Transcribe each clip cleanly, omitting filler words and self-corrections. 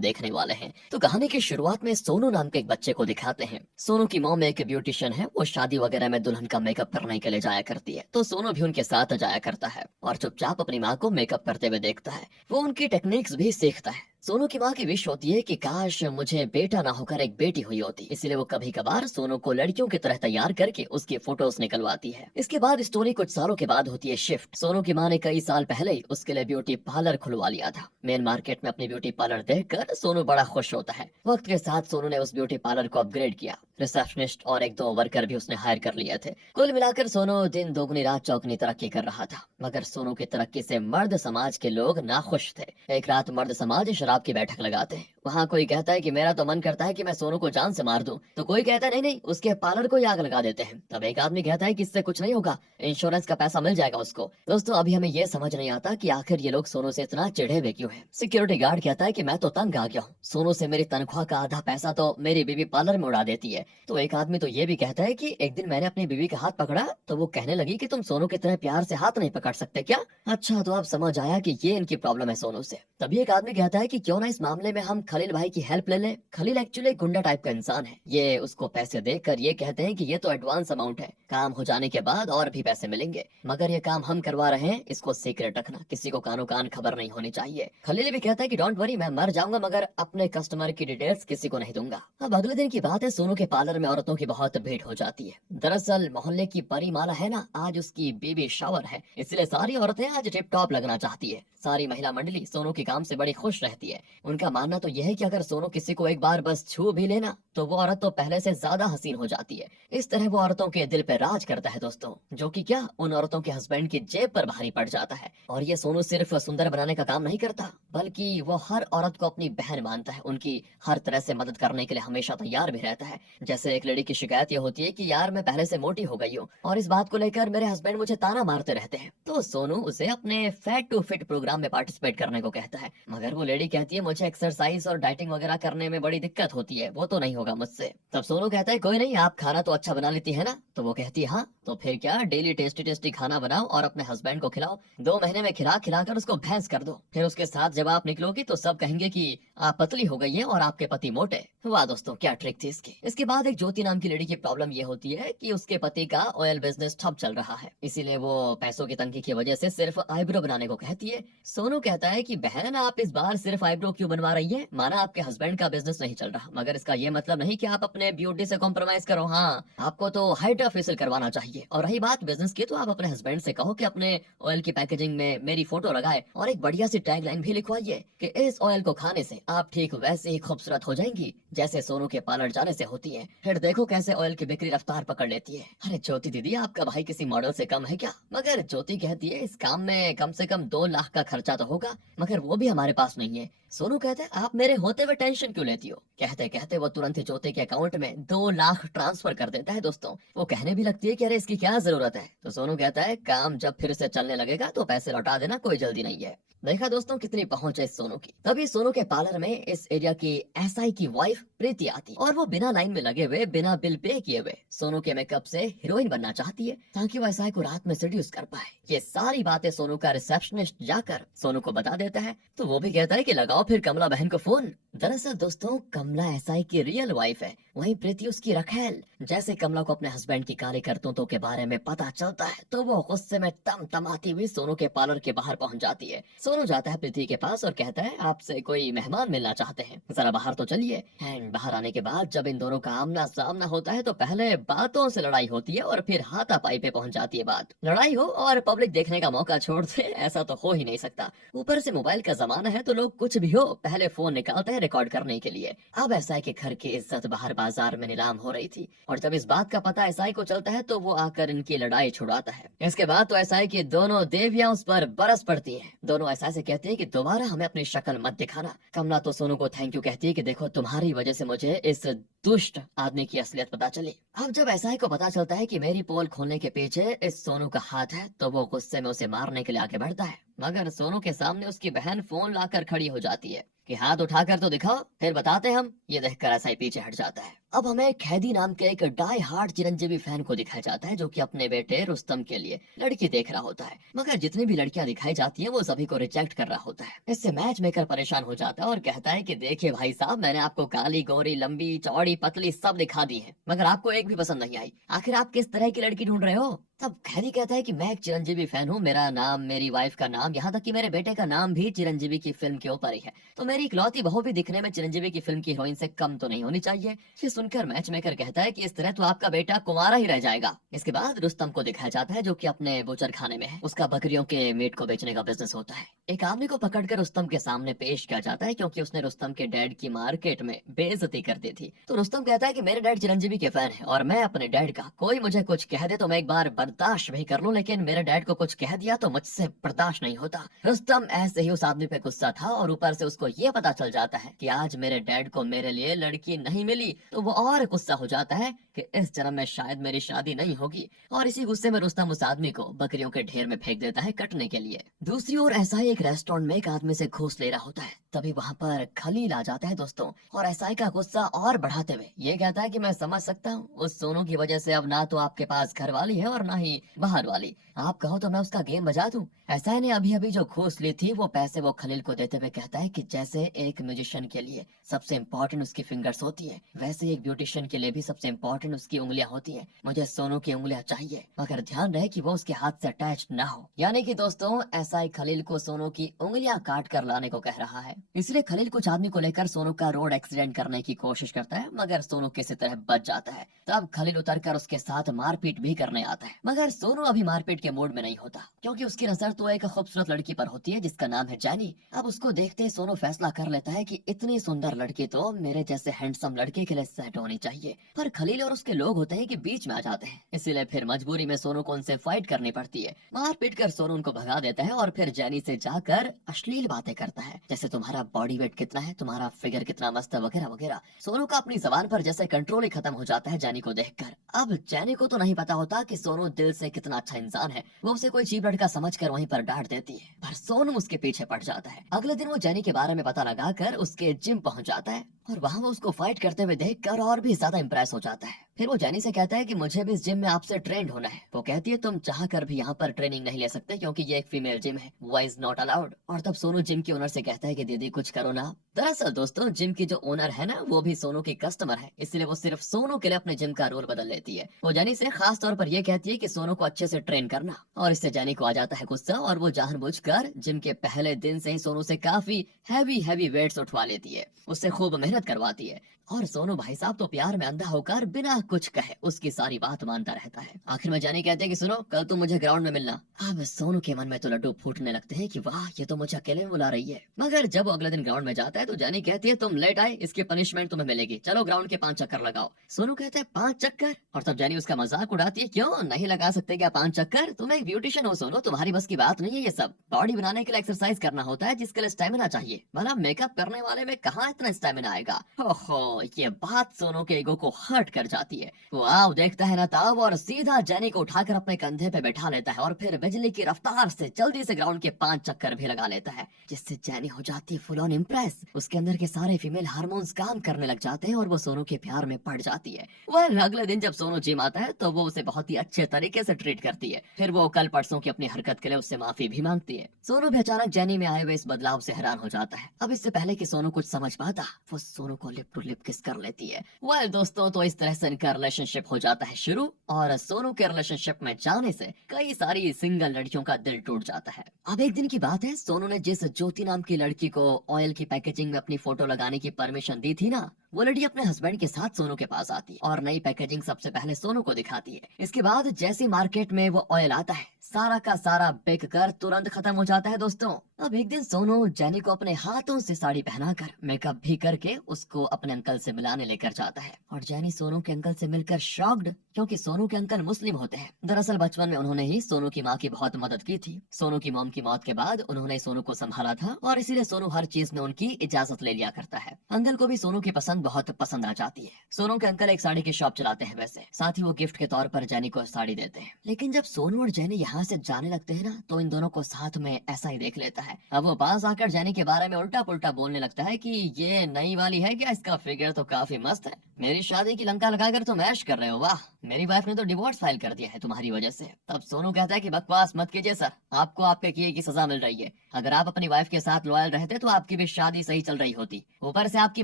देखने वाले हैं। तो कहानी की शुरुआत में सोनू नाम के एक बच्चे को दिखाते हैं। सोनू की मॉम एक ब्यूटिशियन है, वो शादी वगैरह में दुल्हन का मेकअप करने के लिए जाया करती है, तो सोनू भी उनके साथ जाया करता है और चुपचाप अपनी माँ को मेकअप करते हुए देखता है। वो उनकी टेक्निक्स भी सीखता है। सोनू की माँ की विश होती है कि काश मुझे बेटा ना होकर एक बेटी हुई होती, इसलिए वो कभी कभार सोनू को लड़कियों की तरह तैयार करके उसकी फोटोज निकलवाती है। इसके बाद स्टोरी कुछ सालों के बाद होती है शिफ्ट। सोनू की माँ ने कई साल पहले ही उसके लिए ब्यूटी पार्लर खुलवा लिया था। मेन मार्केट में अपनी ब्यूटी पार्लर देखकर सोनू बड़ा खुश होता है। वक्त के साथ सोनू ने उस ब्यूटी पार्लर को अपग्रेड किया। रिसेप्शनिस्ट और एक दो वर्कर भी उसने हायर कर लिए थे। कुल मिलाकर सोनू दिन दोगुनी रात चौगुनी तरक्की कर रहा था। मगर सोनू की तरक्की से मर्द समाज के लोग नाखुश थे। एक रात मर्द समाज शराब की बैठक लगाते हैं। वहाँ कोई कहता है कि मेरा तो मन करता है कि मैं सोनू को जान से मार दूं, तो कोई कहता है नहीं नहीं, उसके पार्लर को ही आग लगा देते हैं। तब एक आदमी कहता है कि इससे कुछ नहीं होगा, इंश्योरेंस का पैसा मिल जाएगा उसको। दोस्तों अभी हमें ये समझ नहीं आता कि आखिर ये लोग सोनू से इतना चिढ़े हुए क्यों हैं। सिक्योरिटी गार्ड कहता है कि मैं तो तंग आ गया हूँ, सोनू से मेरी तनख्वाह का आधा पैसा तो मेरी बीवी पार्लर में उड़ा देती है। तो एक आदमी तो ये भी कहता है कि एक दिन मैंने अपनी बीवी का हाथ पकड़ा तो वो कहने लगी कि तुम सोनू की तरह प्यार से हाथ नहीं पकड़ सकते क्या। अच्छा, तो अब समझ आया कि ये इनकी प्रॉब्लम है सोनू से। तभी एक आदमी कहता है कि क्यों ना इस मामले में हम खलील भाई की हेल्प ले लें। खलील एक्चुअली गुंडा टाइप का इंसान है। ये उसको पैसे देकर ये कहते हैं कि ये तो एडवांस अमाउंट है, काम हो जाने के बाद और भी पैसे मिलेंगे, मगर ये काम हम करवा रहे हैं, इसको सीक्रेट रखना, किसी को कानो कान खबर नहीं होनी चाहिए। खलील भी कहता है कि डोंट वरी, मैं मर जाऊंगा मगर अपने कस्टमर की डिटेल्स किसी को नहीं दूंगा। अब अगले दिन की बात है, सोनू के पार्लर में औरतों की बहुत भीड़ हो जाती है। दरअसल मोहल्ले की परिमाला है ना, आज उसकी बेबी शावर है, इसलिए सारी औरतें आज टिप टॉप लगना चाहती है। सारी महिला मंडली सोनू के काम से बड़ी खुश रहती है। उनका मानना तो यह है कि अगर सोनू किसी को एक बार बस छू भी लेना तो वो औरत तो पहले से ज्यादा हसीन हो जाती है। इस तरह वो औरतों के दिल पे राज करता है दोस्तों, जो कि क्या उन औरतों के हस्बैंड की जेब पर भारी पड़ जाता है। और ये सोनू सिर्फ सुंदर बनाने का काम नहीं करता, बल्कि वो हर औरत को अपनी बहन मानता है, उनकी हर तरह से मदद करने के लिए हमेशा तैयार भी रहता है। जैसे एक लड़की की शिकायत ये होती है कि यार मैं पहले से मोटी हो गई हूँ और इस बात को लेकर मेरे हस्बैंड मुझे ताना मारते रहते हैं, तो सोनू उसे अपने फैट टू फिट प्रोग्राम में पार्टिसिपेट करने को कहता है। मगर वो लेडी कहती है मुझे एक्सरसाइज और डाइटिंग वगैरह करने में बड़ी दिक्कत होती है, वो तो नहीं होगा मुझसे। तब सोनू कहता है कोई नहीं, आप खाना तो अच्छा बना लेती है ना। तो वो कहती है हाँ, तो फिर क्या, डेली टेस्टी टेस्टी खाना बनाओ और अपने हस्बैंड को खिलाओ। 2 महीने में खिला खिला कर उसको भैंस कर दो, फिर उसके साथ जब आप निकलोगी तो सब कहेंगे कि आप पतली हो गई हैं और आपके पति मोटे। वाह दोस्तों, क्या ट्रिक थी इसकी। इसके बाद एक ज्योति नाम की लड़की की प्रॉब्लम ये होती है कि उसके पति का ऑयल बिजनेस ठप चल रहा है, इसीलिए वो पैसों की तंगी की वजह से सिर्फ आईब्रो बनाने को कहती है। सोनू कहता है कि बहन आप इस बार सिर्फ आईब्रो क्यों बनवा रही है, माना आपके हस्बैंड का बिजनेस नहीं चल रहा, मगर इसका ये मतलब नहीं कि आप अपने ब्यूटी से कॉम्प्रोमाइज करो। हाँ, आपको तो हाइड्रा फेशियल करवाना चाहिए। और रही बात बिजनेस की, तो आप अपने हस्बैंड से कहो कि अपने ऑयल की पैकेजिंग में मेरी फोटो लगाए और एक बढ़िया सी टैगलाइन भी लिखवाइए कि इस ऑयल को खाने से आप ठीक वैसे ही खूबसूरत हो जाएंगी जैसे सोनू के पार्लर जाने से होती है। फिर देखो कैसे ऑयल की बिक्री रफ्तार पकड़ लेती है। अरे ज्योति दीदी, आपका भाई किसी मॉडल से कम है क्या। मगर ज्योति कहती है इस काम में कम से कम 2 लाख का खर्चा तो होगा, मगर वो भी हमारे पास नहीं है। सोनू कहते हैं आप मेरे होते हुए टेंशन क्यों लेती हो। कहते कहते वो तुरंत ही ज्योति के अकाउंट में 2 लाख ट्रांसफर कर देता है दोस्तों। वो कहने भी लगती है कि अरे इसकी क्या जरूरत है। तो सोनू कहता है काम जब फिर से चलने लगेगा तो पैसे लौटा देना, कोई जल्दी नहीं है। देखा दोस्तों कितनी पहुंच है इस सोनू की। तभी सोनू के पार्लर में इस एरिया की एसआई की वाइफ प्रीति आती और वो बिना लाइन में लगे हुए, बिना बिल पे किए हुए सोनू के मेकअप से हीरोइन बनना चाहती है, ताकि वो एसआई को रात में सेड्यूस कर पाए। ये सारी बातें सोनू का रिसेप्शनिस्ट जाकर सोनू को बता देता है, तो वो भी कहता है कि लगाओ फिर कमला बहन को फोन। दरअसल दोस्तों कमला एसआई की रियल वाइफ है, वहीं प्रीति उसकी रखेल। जैसे कमला को अपने हस्बैंड की काली करतूतों के बारे में पता चलता है तो वो गुस्से में तमतमाती हुई सोनू के पार्लर के बाहर पहुंच जाती है। सोनू जाता है प्रीति के पास और कहता है आपसे कोई मेहमान मिलना चाहते हैं, जरा बाहर तो चलिए। एंड बाहर आने के बाद जब इन दोनों का आमना सामना होता है तो पहले बातों से लड़ाई होती है और फिर हाथापाई पे पहुंच जाती है बात। लड़ाई हो और पब्लिक देखने का मौका छोड़ दे, ऐसा तो हो ही नहीं सकता। ऊपर से मोबाइल का जमाना है तो लोग कुछ भी हो पहले फोन निकालते हैं रिकॉर्ड करने के लिए। अब एसआई के घर की इज्जत बाहर बाजार में नीलाम हो रही थी और जब इस बात का पता एसआई को चलता है तो वो आकर इनकी लड़ाई छुड़ाता है। इसके बाद तो एसआई की दोनों देवियां उस पर बरस पड़ती हैं। दोनों एसआई से कहती है कि दोबारा हमें अपनी शक्ल मत दिखाना। कमला तो सोनू को थैंक यू कहती है कि देखो तुम्हारी वजह से मुझे इस दुष्ट आदमी की असलियत पता चली। अब जब एसआई को पता चलता है कि मेरी पोल खोलने के पीछे इस सोनू का हाथ है तो वो गुस्से में उसे मारने के लिए आगे बढ़ता है, मगर सोनू के सामने उसकी बहन फोन लाकर खड़ी हो जाती है कि हाथ उठाकर तो दिखाओ फिर बताते हम। ये देखकर एसआई पीछे हट जाता है। अब हमें कैदी नाम के एक डाई हार्ड चिरंजीवी फैन को दिखाया जाता है जो कि अपने बेटे रुस्तम के लिए लड़की देख रहा होता है, मगर जितनी भी लड़कियां दिखाई जाती हैं वो सभी को रिजेक्ट कर रहा होता है। इससे मैच मेकर परेशान हो जाता है और कहता है कि देखिए भाई साहब, मैंने आपको काली गोरी लंबी चौड़ी पतली सब दिखा दी है, मगर आपको एक भी पसंद नहीं आई। आखिर आप किस तरह की लड़की ढूंढ रहे हो? तब खैरी कहता है कि मैं एक चिरंजीवी फैन हूँ, मेरा नाम, मेरी वाइफ का नाम, यहाँ तक कि मेरे बेटे का नाम भी चिरंजीवी की फिल्म के ऊपर ही है, तो मेरी इकलौती बहू भी दिखने में चिरंजीवी की फिल्म की हीरोइन से कम तो नहीं होनी चाहिए। ये सुनकर मैच मेकर कहता है कि इस तरह तो आपका बेटा कुंवारा ही रह जाएगा। इसके बाद रुस्तम को दिखाया जाता है जो कि अपने बुचर खाने में है। उसका बकरियों के मीट को बेचने का बिजनेस होता है। एक आदमी को पकड़कर रुस्तम के सामने पेश किया जाता है क्योंकि उसने रुस्तम के डैड की मार्केट में बेइज्जती कर दी थी। तो रुस्तम कहता है कि मेरे डैड चिरंजीवी के फैन है और मैं अपने डैड का, कोई मुझे कुछ कह दे तो मैं एक बार बर्दाश्त भी कर लूं, लेकिन मेरे डैड को कुछ कह दिया तो मुझसे बर्दाश्त नहीं होता। रुस्तम ऐसे ही उस आदमी पे गुस्सा था और ऊपर से उसको ये पता चल जाता है कि आज मेरे डैड को मेरे लिए लड़की नहीं मिली, तो वो और गुस्सा हो जाता है कि इस जन्म में शायद मेरी शादी नहीं होगी, और इसी गुस्से में रुस्तम उस आदमी को बकरियों के ढेर में फेंक देता है कटने के लिए। दूसरी ओर ऐसा ही एक रेस्टोरेंट में एक आदमी से घूस ले रहा होता है, तभी वहाँ पर खलील आ जाता है दोस्तों, और एसआई का गुस्सा और बढ़ाते हुए ये कहता है कि मैं समझ सकता हूँ, उस सोनू की वजह से अब ना तो आपके पास घर वाली है और ना ही बाहर वाली, आप कहो तो मैं उसका गेम बजा दूं। एसआई ने अभी अभी जो घूस ली थी वो पैसे वो खलील को देते हुए कहता है कि जैसे एक म्यूजिशियन के लिए सबसे इम्पोर्टेंट उसकी फिंगर्स होती है, वैसे एक ब्यूटिशियन के लिए भी सबसे इम्पोर्टेंट उसकी उंगलियां होती हैं। मुझे सोनू की उंगलियां चाहिए, मगर ध्यान रहे कि वो उसके हाथ से अटैच ना हो। यानी कि दोस्तों एसआई खलील को सोनू की उंगलियां काट कर लाने को कह रहा है। इसलिए खलील कुछ आदमी को लेकर सोनू का रोड एक्सीडेंट करने की कोशिश करता है, मगर सोनू किसी तरह बच जाता है। तब खलील उतरकर उसके साथ मारपीट भी करने आता है, मगर सोनू अभी मारपीट के मूड में नहीं होता क्योंकि उसकी नजर तो एक खूबसूरत लड़की पर होती है जिसका नाम है जैनी। अब उसको देखते ही सोनू फैसला कर लेता है कि इतनी सुंदर लड़की तो मेरे जैसे हैंडसम लड़के के लिए सेट होनी चाहिए, पर खलील और उसके लोग होते हैं कि बीच में आ जाते हैं। इसीलिए फिर मजबूरी में सोनू को उनसे फाइट करनी पड़ती है। मार पीट कर सोनू उनको भगा देता है और फिर जैनी से जाकर अश्लील बातें करता है, जैसे तुम्हारा बॉडी वेट कितना है, तुम्हारा फिगर कितना मस्त है, वगैरह वगैरह। सोनू का अपनी जबान पर जैसे कंट्रोल ही खत्म हो जाता है जैनी को देखकर। अब जैनी को तो नहीं पता होता कि सोनू दिल से कितना अच्छा इंसान है, वो उसे कोई चीप लड़का समझकर वहीं पर डांट देती है, पर सोनू उसके पीछे पड़ जाता है। अगले दिन वो जैनी के बारे में पता लगाकर उसके जिम पहुंच जाता है और वहाँ वो उसको फाइट करते हुए देखकर और भी ज्यादा इम्प्रेस हो जाता है। फिर वो जैनी से कहता है कि मुझे भी इस जिम में आपसे ट्रेंड होना है। वो कहती है तुम चाह कर भी यहाँ पर ट्रेनिंग नहीं ले सकते क्योंकि ये एक फीमेल जिम है, बॉयज नॉट अलाउड। और तब सोनू जिम के ओनर से कहता है कि दीदी कुछ करो ना। दरअसल दोस्तों जिम की जो ओनर है ना वो भी सोनू की कस्टमर है, इसलिए वो सिर्फ सोनू के लिए अपने जिम का रोल बदल लेती है। वो जैनी से खास तौर पर ये कहती है कि सोनू को अच्छे से ट्रेन करना, और इससे जैनी को आ जाता है गुस्सा और वो जानबूझकर जिम के पहले दिन से ही सोनू से काफी हैवी वेट्स उठवा लेती है, उससे खूब मेहनत करवाती है। और सोनू भाई साहब तो प्यार में अंधा होकर बिना कुछ कहे उसकी सारी बात मानता रहता है। आखिर में जानी कहते हैं कि सुनो कल तुम मुझे ग्राउंड में मिलना। अब सोनू के मन में तो लड्डू फूटने लगते हैं कि वाह ये तो मुझे अकेले में बुला रही है। मगर जब वो अगले दिन ग्राउंड में जाता है तो जानी कहती है तुम लेट आए, इसकी पनिशमेंट तुम्हें मिलेगी, चलो ग्राउंड के 5 चक्कर लगाओ। सोनू कहते हैं 5 चक्कर, और तब जानी उसका मजाक उड़ाती है, क्यों नहीं लगा सकते क्या 5 चक्कर? तुम एक ब्यूटिशियन हो सोनू, तुम्हारी बस की बात नहीं है ये सब। बॉडी बनाने के लिए एक्सरसाइज करना होता है जिसके लिए स्टेमिना चाहिए, भला मेकअप करने वाले में कहाँ इतना स्टेमिना आएगा। ओहो, ये बात सोनू के ईगो को हर्ट कर जाती है। वो आओ देखता है ना तब और सीधा जैनी को उठाकर अपने कंधे पे बैठा लेता है और फिर बिजली की रफ्तार से जल्दी से ग्राउंड के 5 चक्कर भी लगा लेता है, जिससे जैनी हो जाती है फुल ऑन इम्प्रेस। उसके अंदर के सारे फीमेल हार्मोन्स काम करने लग जाते हैं और वो सोनू के प्यार में पड़ जाती है। वह अगले दिन जब सोनू जिम आता है तो वो उसे बहुत ही अच्छे तरीके से ट्रीट करती है। फिर वो कल परसों की अपनी हरकत के लिए उससे माफी भी मांगती है। सोनू भी अचानक जैनी में आए हुए इस बदलाव से हैरान हो जाता है। अब इससे पहले कि सोनू कुछ समझ पाता वो सोनू को लिप टू लिप किस कर लेती है। वेल दोस्तों तो इस तरह से इनका रिलेशनशिप हो जाता है शुरू, और सोनू के रिलेशनशिप में जाने से कई सारी सिंगल लड़कियों का दिल टूट जाता है। अब एक दिन की बात है, सोनू ने जिस ज्योति नाम की लड़की को ऑयल की पैकेजिंग में अपनी फोटो लगाने की परमिशन दी थी ना, वो लड़की अपने हस्बैंड के साथ सोनू के पास आती है और नई पैकेजिंग सबसे पहले सोनू को दिखाती है। इसके बाद जैसे मार्केट में वो ऑयल आता है सारा का सारा बिक कर तुरंत खत्म हो जाता है दोस्तों। अब एक दिन सोनू जैनी को अपने हाथों से साड़ी पहनाकर मेकअप भी करके उसको अपने अंकल से मिलाने लेकर जाता है, और जैनी सोनू के अंकल से मिलकर शॉक्ड क्योंकि सोनू के अंकल मुस्लिम होते हैं। दरअसल बचपन में उन्होंने ही सोनू की माँ की बहुत मदद की थी। सोनू की मॉम की मौत के बाद उन्होंने सोनू को संभाला था और इसीलिए सोनू हर चीज में उनकी इजाजत ले लिया करता है। अंकल को भी सोनू की पसंद दुल्हन बहुत पसंद आ जाती है। सोनू के अंकल एक साड़ी की शॉप चलाते हैं वैसे, साथ ही वो गिफ्ट के तौर पर जेनी को साड़ी देते हैं। लेकिन जब सोनू और जेनी यहाँ से जाने लगते हैं ना, तो इन दोनों को साथ में ऐसा ही देख लेता है। अब वो पास आकर जेनी के बारे में उल्टा पुल्टा बोलने लगता है कि ये नई वाली है क्या, इसका फिगर तो काफी मस्त है, मेरी शादी की लंका लगाकर तुम ऐश कर रहे हो, वाह, मेरी वाइफ ने तो डिवोर्स फाइल कर दिया है तुम्हारी वजह से। तब सोनू कहता है कि बकवास मत कीजिए सर, आपको आपके किए की सजा मिल रही है। अगर आप अपनी वाइफ के साथ लॉयल रहते तो आपकी भी शादी सही चल रही होती। ऊपर से आपकी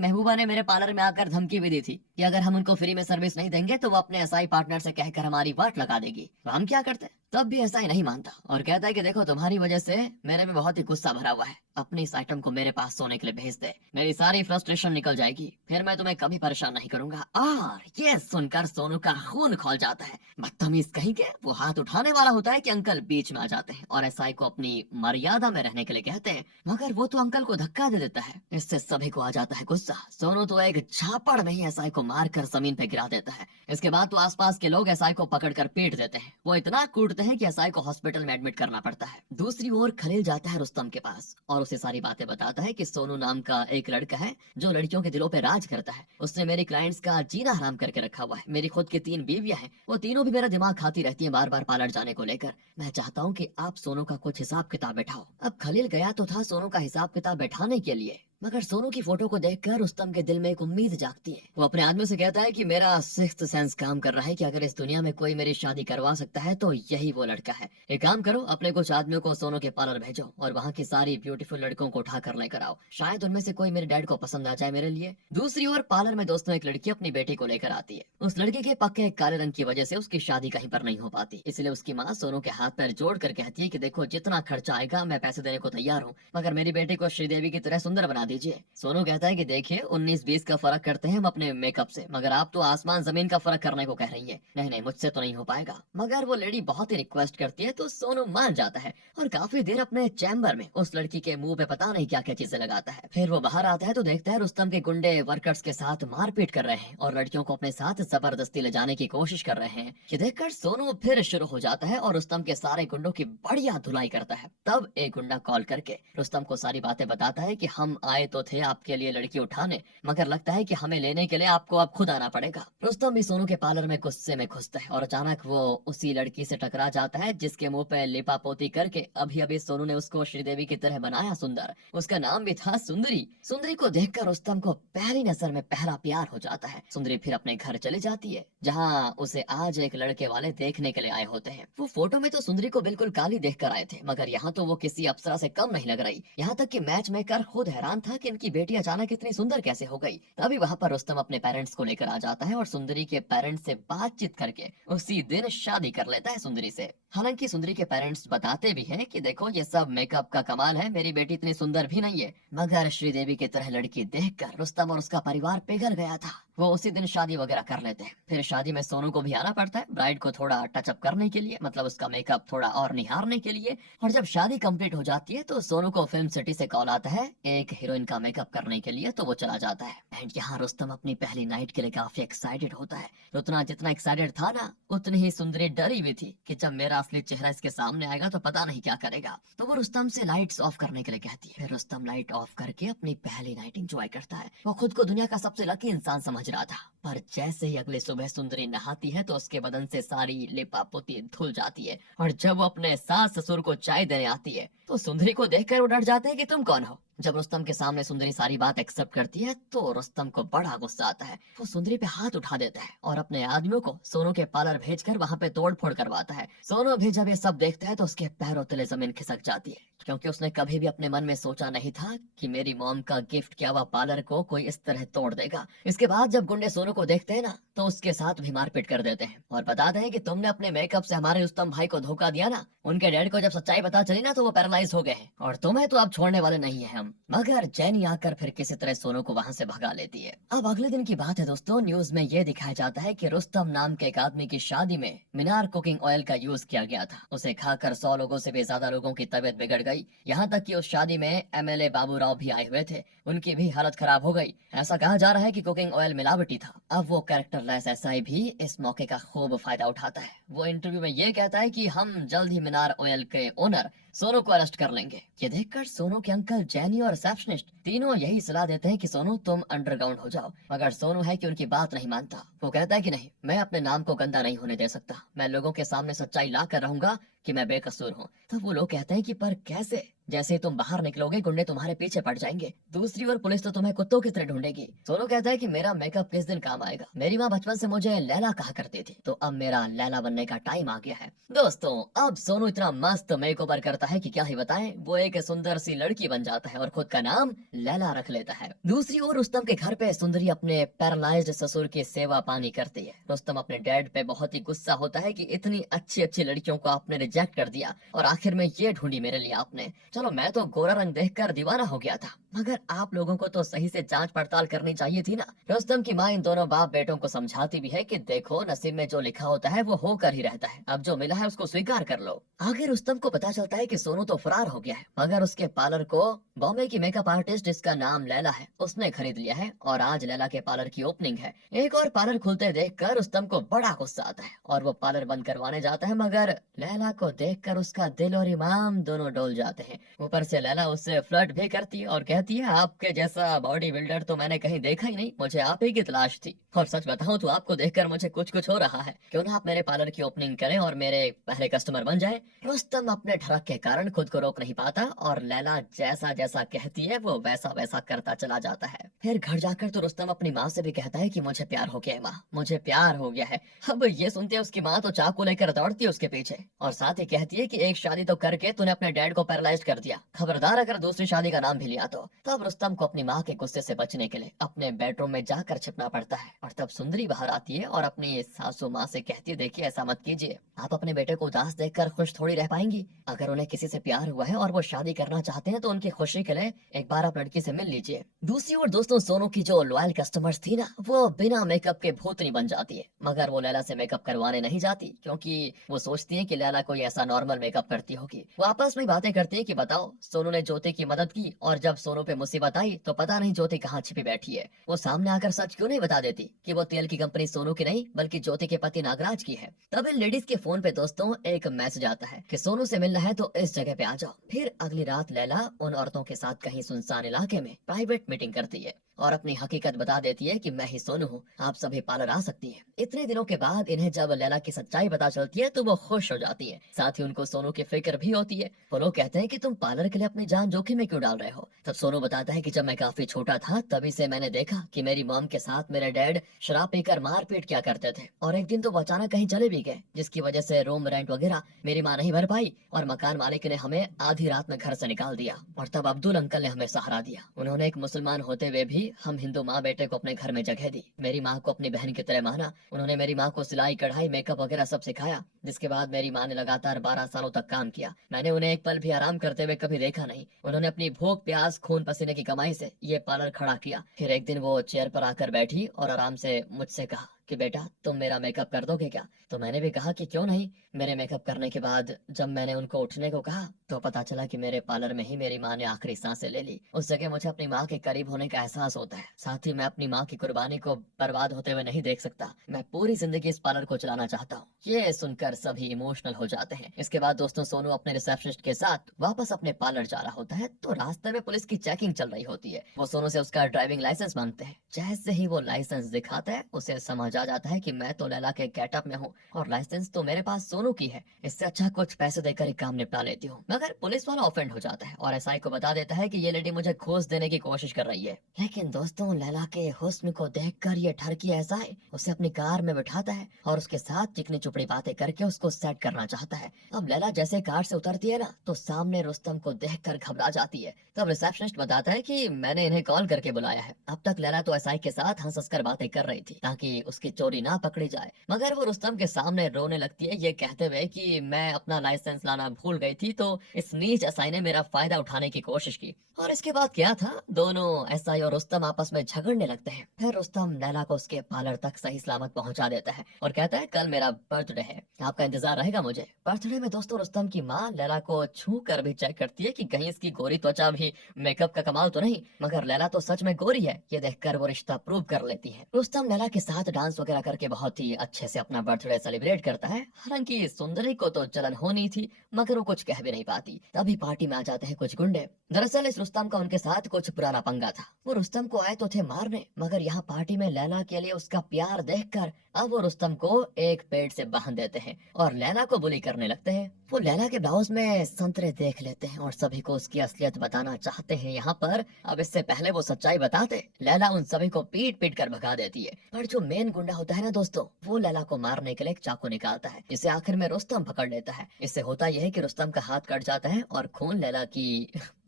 महबूबा ने मेरे पार्लर में आकर धमकी भी दी थी कि अगर हम उनको फ्री में सर्विस नहीं देंगे तो वो अपने एसआई पार्टनर से कहकर हमारी वाट लगा देगी। तो हम क्या करते? तब भी एसआई नहीं मानता और कहता है कि देखो तुम्हारी वजह से मेरे में बहुत ही गुस्सा भरा हुआ है, अपनी इस आइटम को मेरे पास सोने के लिए भेज दे, मेरी सारी फ्रस्ट्रेशन निकल जाएगी, फिर मैं तुम्हें कभी परेशान नहीं करूंगा। और ये सुनकर सोनू का खून खौल जाता है। बदतमीज कहीं के, वो हाथ उठाने वाला होता है कि अंकल बीच में आ जाते हैं और एसआई को अपनी मर्यादा में रहने के लिए कहते हैं, मगर वो तो अंकल को धक्का दे देता है। इससे सभी को आ जाता है गुस्सा। सोनू तो एक झापड़ में ही एसआई को मारकर जमीन पे गिरा देता है। इसके बाद तो आसपास के लोग एसआई को पकड़कर पीट देते हैं। वो इतना कूटते हैं कि एसआई को हॉस्पिटल में एडमिट करना पड़ता है। दूसरी ओर खलील जाता है रुस्तम के पास और उसे सारी बातें बताता है कि सोनू नाम का एक लड़का है जो लड़कियों के दिलों पे राज करता है। उसने मेरे क्लाइंट्स का जीना हराम करके रखा हुआ है। मेरी खुद की 3 बीवियां हैं, वो तीनों भी मेरा दिमाग खाती रहती हैं बार बार पार्लर जाने को लेकर। मैं चाहता हूँ कि आप सोनू का कुछ हिसाब किताब बैठाओ। अब खलील गया तो था सोनू का हिसाब किताब बैठाने के लिए, मगर सोनू की फोटो को देखकर रुस्तम के दिल में एक उम्मीद जागती है। वो अपने आदमी से कहता है कि मेरा सिक्स्थ सेंस काम कर रहा है कि अगर इस दुनिया में कोई मेरी शादी करवा सकता है तो यही वो लड़का है। एक काम करो, अपने कुछ आदमियों को सोनू के पार्लर भेजो और वहाँ की सारी ब्यूटीफुल लड़कों को उठा कर लेकर आओ, शायद उनमें से कोई मेरे डैड को पसंद आ जाए मेरे लिए। दूसरी ओर पार्लर में दोस्तों एक लड़की अपनी बेटी को लेकर आती है। उस लड़के के पक्के काले रंग की वजह से उसकी शादी कहीं पर नहीं हो पाती, इसलिए उसकी माँ सोनू के हाथ पैर जोड़ कर कहती है कि देखो जितना खर्चा आएगा मैं पैसे देने को तैयार हूँ, मगर मेरी बेटी को श्रीदेवी की तरह सुंदर बना दीजिए। सोनू कहता है कि देखिए 19-20 का फर्क करते हैं हम अपने मेकअप से, मगर आप तो आसमान जमीन का फर्क करने को कह रही है। नहीं नहीं, मुझसे तो नहीं हो पाएगा। मगर वो लेडी बहुत ही रिक्वेस्ट करती है तो सोनू मान जाता है और काफी देर अपने चैम्बर में उस लड़की के मुंह पे पता नहीं क्या क्या चीजें लगाता है। फिर वो बाहर आता है तो देखता है रुस्तम के गुंडे वर्कर्स के साथ मारपीट कर रहे हैं और लड़कियों को अपने साथ जबरदस्ती ले जाने की कोशिश कर रहे हैं। ये देखकर सोनू फिर शुरू हो जाता है और रुस्तम के सारे गुंडों की बढ़िया धुलाई करता है। तब एक गुंडा कॉल करके रुस्तम को सारी बातें बताता है कि हम आए तो थे आपके लिए लड़की उठाने, मगर लगता है कि हमें लेने के लिए आपको अब खुद आना पड़ेगा। रुस्तम भी सोनू के पार्लर में गुस्से में घुसता है और अचानक वो उसी लड़की से टकरा जाता है जिसके मुंह पे लिपापोती करके अभी अभी सोनू ने उसको श्रीदेवी की तरह बनाया सुंदर। उसका नाम भी था सुंदरी। सुंदरी को देखकर रुस्तम को पहली नजर में पहला प्यार हो जाता है। सुंदरी फिर अपने घर चली जाती है जहाँ उसे आज एक लड़के वाले देखने के लिए आए होते हैं। वो फोटो में तो सुंदरी को बिल्कुल काली देख कर आए थे, मगर यहाँ तो वो किसी अप्सरा से कम नहीं लग रही। यहाँ तक कि मैच मेकर खुद हैरान था कि इनकी बेटी अचानक इतनी सुंदर कैसे हो गई। तभी वहाँ पर रुस्तम अपने पेरेंट्स को लेकर आ जाता है और सुंदरी के पेरेंट्स से बातचीत करके उसी दिन शादी कर लेता है सुंदरी से। हालांकि सुंदरी के पेरेंट्स बताते भी हैं कि देखो ये सब मेकअप का कमाल है, मेरी बेटी इतनी सुंदर भी नहीं है। मगर श्रीदेवी की तरह लड़की देखकर रुस्तम और उसका परिवार पिघल गया था। वो उसी दिन शादी वगैरह कर लेते हैं। फिर शादी में सोनू को भी आना पड़ता है ब्राइड को थोड़ा टचअप करने के लिए, मतलब उसका मेकअप थोड़ा और निहारने के लिए। और जब शादी कंप्लीट हो जाती है तो सोनू को फिल्म सिटी से कॉल आता है एक हीरोइन का मेकअप करने के लिए, तो वो चला जाता है। एंड यहाँ रुस्तम अपनी पहली नाइट के लिए काफी एक्साइटेड होता है। उतना जितना एक्साइटेड था ना, उतनी ही सुंदरी डरी भी थी कि जब मेरा असली चेहरा इसके सामने आएगा तो पता नहीं क्या करेगा। तो वो रुस्तम से लाइट्स ऑफ करने के लिए कहती है। फिर रुस्तम लाइट ऑफ करके अपनी पहली नाइट एंजॉय करता है। वो खुद को दुनिया का सबसे लकी इंसान समझ रहा था, पर जैसे ही अगले सुबह सुंदरी नहाती है तो उसके बदन से सारी लिपापोती धुल जाती है। और जब वो अपने सास ससुर को चाय देने आती है तो सुंदरी को देखकर वो डर जाते हैं कि तुम कौन हो। जब रुस्तम के सामने सुंदरी सारी बात एक्सेप्ट करती है तो रुस्तम को बड़ा गुस्सा आता है। वो सुंदरी पे हाथ उठा देता है और अपने आदमियों को सोनू के पार्लर भेजकर वहाँ पे तोड़ फोड़ करवाता है। सोनू भी जब ये सब देखता है तो उसके पैरों तले जमीन खिसक जाती है, क्योंकि उसने कभी भी अपने मन में सोचा नहीं था कि मेरी मॉम का गिफ्ट किया हुआ पार्लर को कोई इस तरह तोड़ देगा। इसके बाद जब गुंडे सोनू को देखते हैं ना तो उसके साथ भी मारपीट कर देते हैं और बताते हैं कि तुमने अपने मेकअप से हमारे रुस्तम भाई को धोखा दिया ना। उनके डैड को जब सच्चाई पता चली ना तो वो पैरालाइज हो गए हैं और तुम्हें तो अब छोड़ने वाले नहीं है हम। मगर जेनी आकर फिर किसी तरह सोनू को वहाँ से भगा लेती है। अब अगले दिन की बात है दोस्तों, न्यूज में ये दिखाया जाता है कि रुस्तम नाम के एक आदमी की शादी में मिनार कुकिंग ऑयल का यूज किया गया था। उसे खाकर 100 लोगों से भी ज्यादा लोगों की तबीयत बिगड़ गई। यहाँ तक कि उस शादी में एमएलए बाबूराव भी आए हुए थे, उनकी भी हालत खराब हो गई। ऐसा कहा जा रहा है कि कुकिंग ऑयल मिलावटी था। अब वो कैरेक्टरलेस एसआई भी इस मौके का खूब फायदा उठाता है। वो इंटरव्यू में ये कहता है कि हम जल्द ही मिनार ऑयल के ओनर सोनू को अरेस्ट कर लेंगे। ये देखकर सोनू के अंकल, जैनी और रिसेप्शनिस्ट तीनों यही सलाह देते हैं कि सोनू तुम अंडरग्राउंड हो जाओ, मगर सोनू है कि उनकी बात नहीं मानता। वो कहता है कि नहीं, मैं अपने नाम को गंदा नहीं होने दे सकता, मैं लोगों के सामने सच्चाई ला कर रहूंगा कि मैं बेकसूर हूँ। तब वो लोग कहते हैं कि पर कैसे? जैसे ही तुम बाहर निकलोगे गुंडे तुम्हारे पीछे पड़ जाएंगे, दूसरी ओर पुलिस तो तुम्हें कुत्तों की तरह ढूंढेगी। सोनू कहता है कि मेरा मेकअप किस दिन काम आएगा, मेरी माँ बचपन से मुझे लैला कहा करती थी, तो अब मेरा लैला बनने का टाइम आ गया है। दोस्तों, अब सोनू इतना मस्त मेकओवर करता है कि क्या ही बताएं, वो एक सुंदर सी लड़की बन जाता है और खुद का नाम लैला रख लेता है। दूसरी ओर रुस्तम के घर पे सुंदरी अपने पैरालाइज्ड ससुर की सेवा पानी करती है। रुस्तम अपने डैड पे बहुत ही गुस्सा होता है कि इतनी अच्छी अच्छी लड़कियों को आपने रिजेक्ट कर दिया और आखिर में ये ढूंढी मेरे लिए आपने। चलो, मैं तो गोरा रंग देखकर दीवाना हो गया था, मगर आप लोगों को तो सही से जांच पड़ताल करनी चाहिए थी ना। रुस्तम की माँ इन दोनों बाप बेटों को समझाती भी है कि देखो, नसीब में जो लिखा होता है वो होकर ही रहता है, अब जो मिला है उसको स्वीकार कर लो। आगे रुस्तम को पता चलता है कि सोनू तो फरार हो गया है, मगर उसके पार्लर को बॉम्बे की मेकअप आर्टिस्ट जिसका नाम लैला है उसने खरीद लिया है और आज लैला के पार्लर की ओपनिंग है। एक और पार्लर खुलते देखकर रुस्तम को बड़ा गुस्सा आता है और वो पार्लर बंद करवाने जाता है, मगर लैला को देखकर उसका दिल और ईमान दोनों डोल जाते हैं। ऊपर से लैला उससे फ्लर्ट भी करती है और कहती है, आपके जैसा बॉडी बिल्डर तो मैंने कहीं देखा ही नहीं, मुझे आप ही की तलाश थी। और सच बताऊं तो आपको देखकर मुझे कुछ कुछ हो रहा है, क्यों ना आप मेरे पार्लर की ओपनिंग करें और मेरे पहले कस्टमर बन जाए। रुस्तम अपने ढरक के कारण खुद को रोक नहीं पाता और लैला जैसा जैसा कहती है वो वैसा वैसा करता चला जाता है। फिर घर जाकर तो रुस्तम अपनी माँ से भी कहता है कि मुझे प्यार हो गया है माँ, मुझे प्यार हो गया है। अब ये सुनते उसकी माँ तो चाकू लेकर दौड़ती है उसके पीछे और साथ ही कहती है कि एक शादी तो करके तूने अपने डैड को पैरालाइज कर दिया, खबरदार अगर दूसरी शादी का नाम भी लिया तो। तब रुस्तम को अपनी माँ के गुस्से से बचने के लिए अपने बेडरूम में जाकर छिपना पड़ता है और तब सुंदरी बाहर आती है और अपनी सासू माँ से कहती है, देखिए ऐसा मत कीजिए, आप अपने बेटे को उदास देखकर खुश थोड़ी रह पाएंगी। अगर उन्हें किसी से प्यार हुआ है और वो शादी करना चाहते हैं तो उनकी खुशी के लिए एक बार आप लड़की से मिल लीजिए। दूसरी ओर दोस्तों, सोनू की जो लॉयल कस्टमर्स थी ना, वो बिना मेकअप के भूतनी बन जाती है, मगर वो लैला से मेकअप करवाने नहीं जाती क्योंकि वो सोचती है कि लैला कोई ऐसा नॉर्मल मेकअप करती होगी। वो आपस में बातें करती है कि बताओ, सोनू ने ज्योति की मदद की और जब सोनू पे मुसीबत आई तो पता नहीं ज्योति कहाँ छिपी बैठी है। वो सामने आकर सच क्यों नहीं बता देती कि वो तेल की कंपनी सोनू की नहीं बल्कि ज्योति के पति नागराज की है। तब इन लेडीज के फोन पे दोस्तों एक मैसेज आता है कि सोनू से मिलना है तो इस जगह पे आ जाओ। फिर अगली रात लैला उन औरतों के साथ कहीं सुनसान इलाके में प्राइवेट मीटिंग करती है और अपनी हकीकत बता देती है कि मैं ही सोनू हूँ, आप सभी पार्लर आ सकती हैं। इतने दिनों के बाद इन्हें जब लैला की सच्चाई पता चलती है तो वो खुश हो जाती है, साथ ही उनको सोनू की फिक्र भी होती है। वो लोग कहते हैं कि तुम पार्लर के लिए अपनी जान जोखिम में क्यों डाल रहे हो। तब सोनू बताता है कि जब मैं काफी छोटा था तभी से मैंने देखा कि मेरी मॉम के साथ मेरे डैड शराब पीकर मारपीट क्या करते थे और एक दिन तो वो अचानक कहीं चले भी गए, जिसकी वजह से रूम रेंट वगैरह मेरी माँ नहीं भर पाई और मकान मालिक ने हमें आधी रात में घर से निकाल दिया। और तब अब्दुल अंकल ने हमें सहारा दिया, उन्होंने एक मुसलमान होते हुए भी हम हिंदू माँ बेटे को अपने घर में जगह दी, मेरी माँ को अपनी बहन की तरह माना। उन्होंने मेरी माँ को सिलाई कढ़ाई मेकअप वगैरह सब सिखाया, जिसके बाद मेरी माँ ने लगातार 12 सालों तक काम किया। मैंने उन्हें एक पल भी आराम करते हुए कभी देखा नहीं। उन्होंने अपनी भूख प्यास खून पसीने की कमाई से ये पार्लर खड़ा किया। फिर एक दिन वो चेयर पर आकर बैठी और आराम से मुझसे कहा कि बेटा तुम मेरा मेकअप कर दोगे क्या। तो मैंने भी कहा कि क्यों नहीं। मेरे मेकअप करने के बाद जब मैंने उनको उठने को कहा तो पता चला कि मेरे पार्लर में ही मेरी माँ ने आखिरी सांसें ले ली। उस जगह मुझे अपनी माँ के करीब होने का एहसास होता है, साथ ही मैं अपनी माँ की कुर्बानी को बर्बाद होते हुए नहीं देख सकता। मैं पूरी जिंदगी इस पार्लर को चलाना चाहता हूँ। ये सुनकर सभी इमोशनल हो जाते हैं। इसके बाद दोस्तों सोनू अपने रिसेप्शनिस्ट के साथ वापस अपने पार्लर जा रहा होता है तो रास्ते में पुलिस की चेकिंग चल रही होती है। वो सोनू से उसका ड्राइविंग लाइसेंस मांगते हैं। जैसे ही वो लाइसेंस दिखाता है उसे समझ आ जाता है कि मैं तो लैला के गेटअप में हूँ और लाइसेंस तो मेरे पास सोनू की है, इससे अच्छा कुछ पैसे देकर ही काम निपटा लेती हूँ। मगर पुलिस वाला ऑफेंड हो जाता है और एसआई को बता देता है कि ये लेडी मुझे घूस देने की कोशिश कर रही है। लेकिन दोस्तों लैला के हुस्न को देखकर ये ठरकी एसआई उसे अपनी कार में बिठाता है और उसके साथ चिकनी चुपड़ी बातें करके उसको सेट करना चाहता है। अब लैला जैसे कार से उतरती है ना तो सामने रुस्तम को देखकर घबरा जाती है। तब रिसेप्शनिस्ट बताता है कि मैंने इन्हें कॉल करके बुलाया है। अब तक लैला तो एसआई के साथ हंस हंस कर बातें कर रही थी ताकि उसकी चोरी ना पकड़ी जाए, मगर वो रुस्तम के सामने रोने लगती है ये कहते हुए कि मैं अपना लाइसेंस लाना भूल गई थी तो इस नीच एसआई ने मेरा फायदा उठाने की कोशिश की। और इसके बाद क्या था, दोनों एसआई और रुस्तम आपस में झगड़ने लगते हैं। फिर रुस्तम लैला को उसके पार्लर तक सही सलामत पहुंचा देता है और कहता है कल मेरा बर्थडे है, आपका इंतजार रहेगा मुझे। बर्थडे में दोस्तों रुस्तम की माँ लैला को छू कर भी चेक करती है कि कहीं इसकी गोरी त्वचा भी मेकअप का कमाल तो नहीं, मगर लैला तो सच में गोरी है। ये देखकर वो रिश्ता प्रूव कर लेती है। रुस्तम लैला के साथ डांस डांस वगैरह करके बहुत ही अच्छे से अपना बर्थडे सेलिब्रेट करता है। हालांकि सुंदरी को तो जलन होनी थी, मगर वो कुछ कह भी नहीं पाती। तभी पार्टी में आ जाते हैं कुछ गुंडे। दरअसल इस रुस्तम का उनके साथ कुछ पुराना पंगा था। वो रुस्तम को आए तो थे मारने, मगर यहाँ पार्टी में लैला के लिए उसका प्यार देखकर अब वो रुस्तम को एक पेड़ से बांध देते हैं और लैला को बुली करने लगते हैं। वो लैला के ब्लाउज में संतरे देख लेते हैं और सभी को उसकी असलियत बताना चाहते हैं। यहाँ पर अब इससे पहले वो सच्चाई बताते, लैला उन सभी को पीट पीट कर भगा देती है। पर जो मेन गुंडा होता है ना दोस्तों, वो लैला को मारने के लिए एक चाकू निकालता है, जिसे आखिर में रुस्तम पकड़ लेता है। इससे होता यह है कि रुस्तम का हाथ कट जाता है और खून लैला की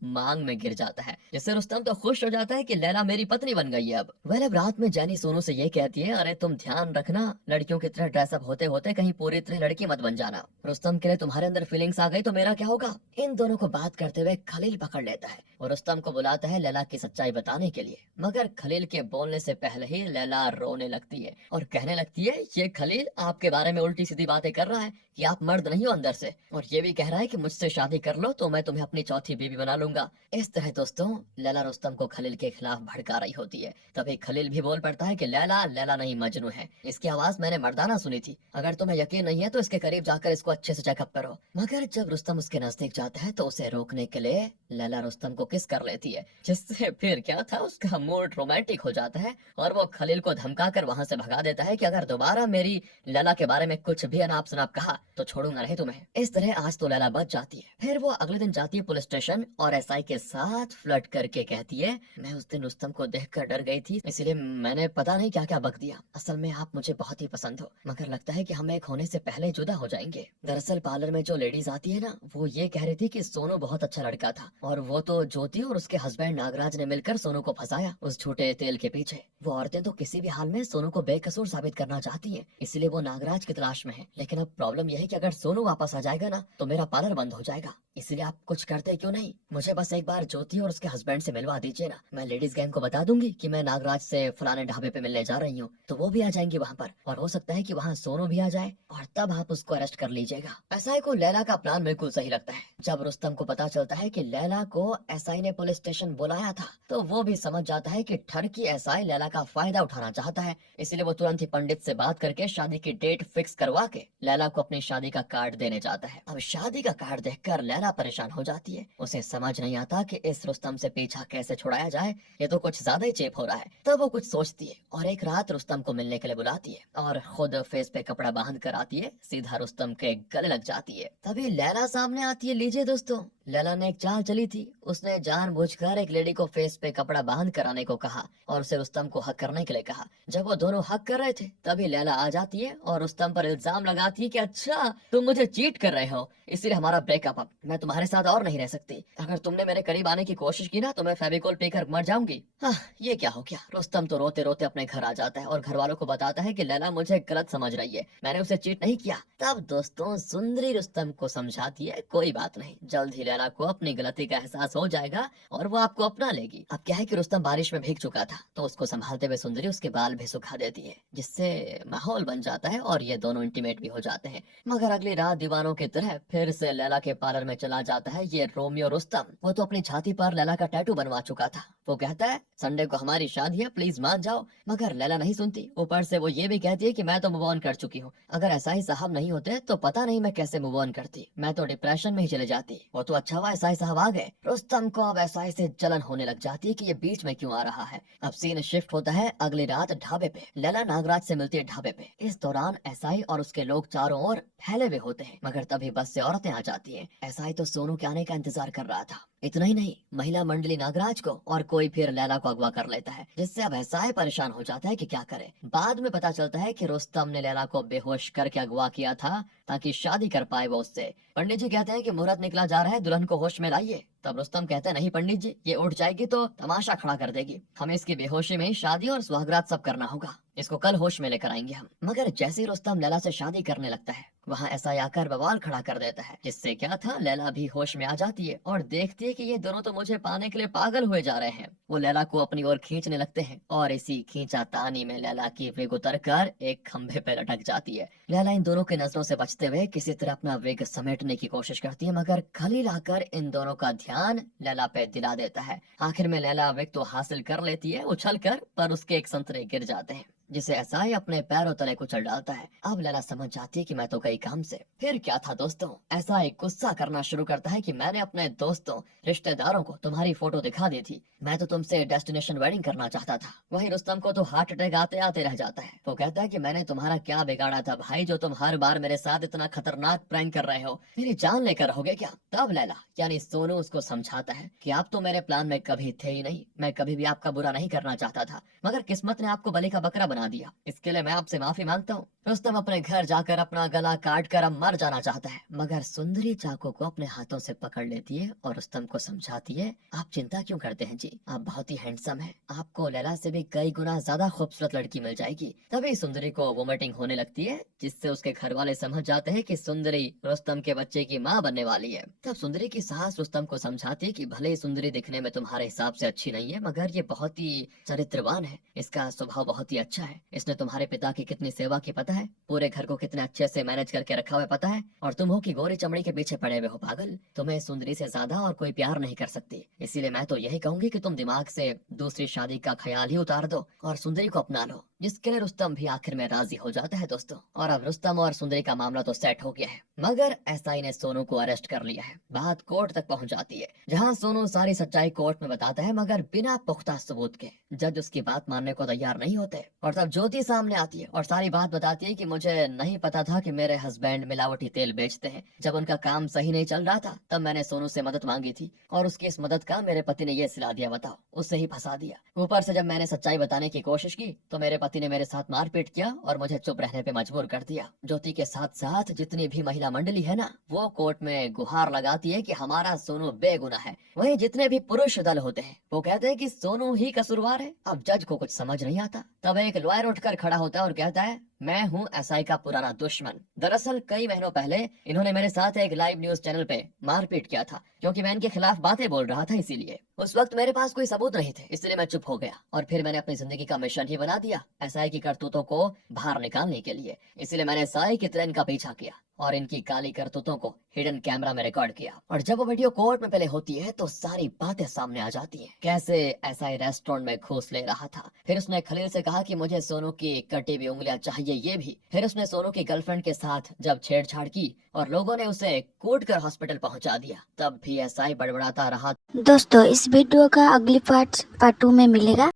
मांग में गिर जाता है, जिससे रुस्तम तो खुश हो जाता है कि लैला मेरी पत्नी बन गई है अब। वह अब रात में जैनी सोनू से ये कहती है, अरे तुम ध्यान रखना, लड़कियों की तरह ड्रेसअप होते होते कहीं पूरी तरह लड़की मत बन जाना। रुस्तम के लिए तुम्हारे अंदर फीलिंग्स आ गई तो मेरा क्या होगा। इन दोनों को बात करते हुए खलील पकड़ लेता है और रुस्तम को बुलाता है लैला की सच्चाई बताने के लिए। मगर खलील के बोलने से पहले ही लैला रोने लगती है और कहने लगती है, ये खलील आपके बारे में उल्टी सीधी बातें कर रहा है कि आप मर्द नहीं हो अंदर से, और ये भी कह रहा है कि मुझसे शादी कर लो तो मैं तुम्हें अपनी चौथी बीवी बना लूंगा। इस तरह दोस्तों लैला रुस्तम को खलील के खिलाफ भड़का रही होती है। तभी खलील भी बोल पड़ता है कि लैला लैला नहीं मजनू है, इसकी आवाज मैंने मर्दाना सुनी थी। अगर तुम्हें यकीन नहीं है तो इसके करीब जाकर इसको अच्छे से चेकअप करो। मगर जब रुस्तम उसके नजदीक जाता है तो उसे रोकने के लिए लैला रुस्तम को किस कर लेती है, जिससे फिर क्या था, उसका मूड रोमांटिक हो जाता है और वो खलील को धमका कर वहां से भगा देता है कि अगर दोबारा मेरी लैला के बारे में कुछ भी अनाप शनाप कहा तो छोड़ूंगा नहीं तुम्हें। इस तरह आज तो लैला बच जाती है। फिर वो अगले दिन जाती है पुलिस स्टेशन और एसआई के साथ फ्लर्ट करके कहती है, मैं उस दिन रुस्तम को देखकर डर गई थी, इसलिए मैंने पता नहीं क्या क्या बक दिया। असल में आप मुझे बहुत ही पसंद हो, मगर लगता है कि हम एक होने से पहले जुदा हो जाएंगे। दरअसल पार्लर में जो लेडीज आती है ना, वो ये कह रही थी कि सोनू बहुत अच्छा लड़का था और वो तो ज्योति और उसके हस्बैंड नागराज ने मिलकर सोनू को फंसाया उस झूठे तेल के पीछे। वो औरतें तो किसी भी हाल में सोनू को बेकसूर साबित करना चाहती हैं, इसलिए वो नागराज की तलाश में है। लेकिन अब प्रॉब्लम यह है कि अगर सोनू वापस आ जाएगा ना तो मेरा पार्लर बंद हो जाएगा। इसलिए आप कुछ करते क्यों नहीं, मुझे बस एक बार ज्योति और उसके हस्बैंड से मिलवा दीजिए ना। मैं लेडीज गैंग को बता दूंगी कि मैं नागराज से फलाने ढाबे पे मिलने जा रही हूँ, तो वो भी आ जाएंगी वहाँ पर, और हो सकता है कि वहाँ सोनू भी आ जाए और तब आप उसको अरेस्ट कर लीजिएगा। एसआई को लैला का प्लान बिल्कुल सही लगता है। जब रुस्तम को पता चलता है कि लैला को एसआई ने पुलिस स्टेशन बुलाया था तो वो भी समझ जाता है कि ठरकी एसआई लैला का फायदा उठाना चाहता है। इसलिए वो तुरंत ही पंडित से बात करके शादी की डेट फिक्स करवा के लैला को अपनी शादी का कार्ड देने जाता है। अब शादी का कार्ड देखकर लैला परेशान हो जाती है। उसे समझ नहीं आता कि इस रुस्तम से पीछा कैसे छुड़ाया जाए, ये तो कुछ ज्यादा ही चेप हो रहा है। तब वो कुछ सोचती है और एक रात रुस्तम को मिलने के लिए बुलाती है और खुद फेस पे कपड़ा बांध कर आती है, सीधा रुस्तम के गले लग जाती है। तभी लैला सामने आती है। लीजिए दोस्तों, लैला ने एक चाल चली थी। उसने जानबूझकर एक लेडी को फेस पे कपड़ा बांध कर आने को कहा और उसे रुस्तम को हक करने के लिए कहा। जब वो दोनों हक कर रहे थे तभी लैला आ जाती है और रुस्तम पर इल्जाम लगाती है कि अच्छा तुम मुझे चीट कर रहे हो, इसीलिए हमारा ब्रेकअप, अब मैं तुम्हारे साथ और नहीं रह सकती। अगर तुमने मेरे करीब आने की कोशिश की ना तो मैं फेविकोल पीकर मर जाऊंगी। हाँ, ये क्या हो गया। रुस्तम तो रोते रोते अपने घर आ जाता है और घर वालों को बताता है कि लैला मुझे गलत समझ रही है, मैंने उसे चीट नहीं किया। तब दोस्तों सुंदरी रुस्तम को समझाती है, कोई बात नहीं, जल्द ही लैला को अपनी गलती का एहसास हो जाएगा और वो आपको अपना लेगी। अब क्या है कि रुस्तम बारिश में भीग चुका था तो उसको संभालते हुए सुंदरी उसके बाल भी सुखा देती है, जिससे माहौल बन जाता है और ये दोनों इंटीमेट भी हो जाते हैं। मगर अगली रात दीवानों की तरह फिर से लैला के पार्लर में चला जाता है ये रोमियो रुस्तम। वो तो अपनी छाती पर लैला का टैटू बनवा चुका था। वो कहता है, संडे को हमारी शादी है, प्लीज मान जाओ। मगर लैला नहीं सुनती। ऊपर से वो ये भी कहती है कि मैं तो मूव ऑन कर चुकी हूँ, अगर एसआई साहब नहीं होते तो पता नहीं मैं कैसे मूव ऑन करती, मैं तो डिप्रेशन में ही चले जाती। वो तो अच्छा हुआ एसआई साहब आ गए। रुस्तम को अब एसआई से जलन होने लग जाती है कि ये बीच में क्यों आ रहा है। अब सीन शिफ्ट होता है अगली रात ढाबे पे। लैला नागराज से मिलती है ढाबे पे। इस दौरान एसआई और उसके लोग चारों ओर फैले हुए होते हैं, मगर तभी बस से औरतें आ जाती हैं। एसआई तो सोनू के आने का इंतजार कर रहा था। इतना ही नहीं, महिला मंडली नागराज को और कोई फिर लैला को अगवा कर लेता है, जिससे अब एसआई परेशान हो जाता है कि क्या करे। बाद में पता चलता है कि रुस्तम ने लैला को बेहोश करके अगवा किया था ताकि शादी कर पाए वो उससे। पंडित जी कहते हैं कि मुहूर्त निकला जा रहा है, दुल्हन को होश में लाइए। तब रुस्तम कहता है, नहीं पंडित जी, ये उठ जाएगी तो तमाशा खड़ा कर देगी, हमें इसकी बेहोशी में ही शादी और सुहागरात सब करना होगा, इसको कल होश में लेकर आएंगे हम। मगर जैसे ही रुस्तम लैला से शादी करने लगता है वहाँ एसआई आकर बवाल खड़ा कर देता है, जिससे क्या था, लैला भी होश में आ जाती है और देखती है कि ये दोनों तो मुझे पाने के लिए पागल हुए जा रहे हैं। वो लैला को अपनी ओर खींचने लगते हैं और इसी खींचातानी में लैला की विग उतर कर एक खंभे पे लटक जाती है। लैला इन दोनों की नजरों से बचते हुए किसी तरह अपना विग समेटने की कोशिश करती है, मगर खलील आकर इन दोनों का ध्यान लैला पे दिला देता है। आखिर में लैला विग तो हासिल कर लेती है उछल कर, पर उसके एक संतरे गिर जाते हैं। जिसे एसआई अपने पैरों तले कुचल डालता है। अब लैला समझ जाती है कि मैं तो गई काम से। फिर क्या था दोस्तों, एसआई गुस्सा करना शुरू करता है कि मैंने अपने दोस्तों रिश्तेदारों को तुम्हारी फोटो दिखा दी थी, मैं तो तुमसे डेस्टिनेशन वेडिंग करना चाहता था। वहीं रुस्तम को तो हार्ट अटैक आते आते रह जाता है। वो कहता है कि मैंने तुम्हारा क्या बिगाड़ा था भाई, जो तुम हर बार मेरे साथ इतना खतरनाक प्रैंक कर रहे हो, मेरी जान लेकर रहोगे क्या। तब लैला यानी सोनू उसको समझाता है कि आप तो मेरे प्लान में कभी थे ही नहीं, मैं कभी भी आपका बुरा नहीं करना चाहता था, मगर किस्मत ने आपको बलि का बकरा बना दिया, इसके लिए मैं आपसे माफी मांगता हूँ। रुस्तम अपने घर जाकर अपना गला काट कर अब मर जाना चाहता है, मगर सुंदरी चाकू को अपने हाथों से पकड़ लेती है और रुस्तम को समझाती है, आप चिंता क्यों करते हैं जी, आप बहुत ही हैंडसम हैं, आपको लैला से भी कई गुना ज्यादा खूबसूरत लड़की मिल जाएगी। तभी सुंदरी को वोमिटिंग होने लगती है, जिससे उसके घर वाले समझ जाते हैं कि सुंदरी रुस्तम के बच्चे की माँ बनने वाली है। तब सुंदरी की सास रुस्तम को समझाती है कि भले ही सुंदरी दिखने में तुम्हारे हिसाब से अच्छी नहीं है, मगर ये बहुत ही चरित्रवान है, इसका स्वभाव बहुत ही अच्छा है, इसने तुम्हारे पिता की कितनी सेवा की पता है, पूरे घर को कितने अच्छे से मैनेज करके रखा हुआ है पता है, और तुम हो कि गोरी चमड़ी के पीछे पड़े हुए हो पागल, तुम्हें सुंदरी से ज्यादा और कोई प्यार नहीं कर सकती। इसीलिए मैं तो यही कहूंगी कि तुम दिमाग से दूसरी शादी का ख्याल ही उतार दो और सुंदरी को अपना लो, जिसके लिए रुस्तम भी आखिर में राजी हो जाता है दोस्तों। और अब रुस्तम और सुंदरी का मामला तो सेट हो गया है, मगर एसआई ने सोनू को अरेस्ट कर लिया है। बात कोर्ट तक पहुंच जाती है, जहां सोनू सारी सच्चाई कोर्ट में बताता है, मगर बिना पुख्ता सबूत के। जज उसकी बात मानने को तैयार नहीं होते और तब ज्योति सामने आती है और सारी बात बताती है कि मुझे नहीं पता था कि मेरे हस्बैंड मिलावटी तेल बेचते हैं। जब उनका काम सही नहीं चल रहा था तब मैंने सोनू से मदद मांगी थी और उसकी इस मदद का मेरे पति ने ये सिला दिया, बताओ, उससे ही फंसा दिया। ऊपर से जब मैंने सच्चाई बताने की कोशिश की तो मेरे पति ने मेरे साथ मारपीट किया और मुझे चुप रहने पे मजबूर कर दिया। ज्योति के साथ साथ जितनी भी महिला मंडली है ना, वो कोर्ट में गुहार लगाती है कि हमारा सोनू बेगुनाह है। वहीं जितने भी पुरुष दल होते हैं वो कहते हैं कि सोनू ही कसूरवार है। अब जज को कुछ समझ नहीं आता, तब एक लॉयर उठकर खड़ा होता है और कहता है, मैं हूँ एसआई का पुराना दुश्मन। दरअसल कई महीनों पहले इन्होंने मेरे साथ एक लाइव न्यूज चैनल पे मारपीट किया था, क्योंकि मैं इनके खिलाफ बातें बोल रहा था, इसीलिए उस वक्त मेरे पास कोई सबूत नहीं थे, इसलिए मैं चुप हो गया और फिर मैंने अपनी जिंदगी का मिशन ही बना दिया एसआई की करतूतों को बाहर निकालने के लिए। इसलिए मैंने एसआई की तरह इनका पीछा किया और इनकी काली करतूतों को हिडन कैमरा में रिकॉर्ड किया। और जब वो वीडियो कोर्ट में पहले होती है तो सारी बातें सामने आ जाती हैं। कैसे एसआई रेस्टोरेंट में घूस ले रहा था, फिर उसने खलील से कहा कि मुझे सोनू की कटी हुई उंगलियां चाहिए, ये भी। फिर उसने सोनू की गर्लफ्रेंड के साथ जब छेड़छाड़ की और लोगों ने उसे कूट कर हॉस्पिटल पहुंचा दिया, तब भी एसआई बड़बड़ाता रहा। दोस्तों इस वीडियो का अगली पार्ट 2 में मिलेगा।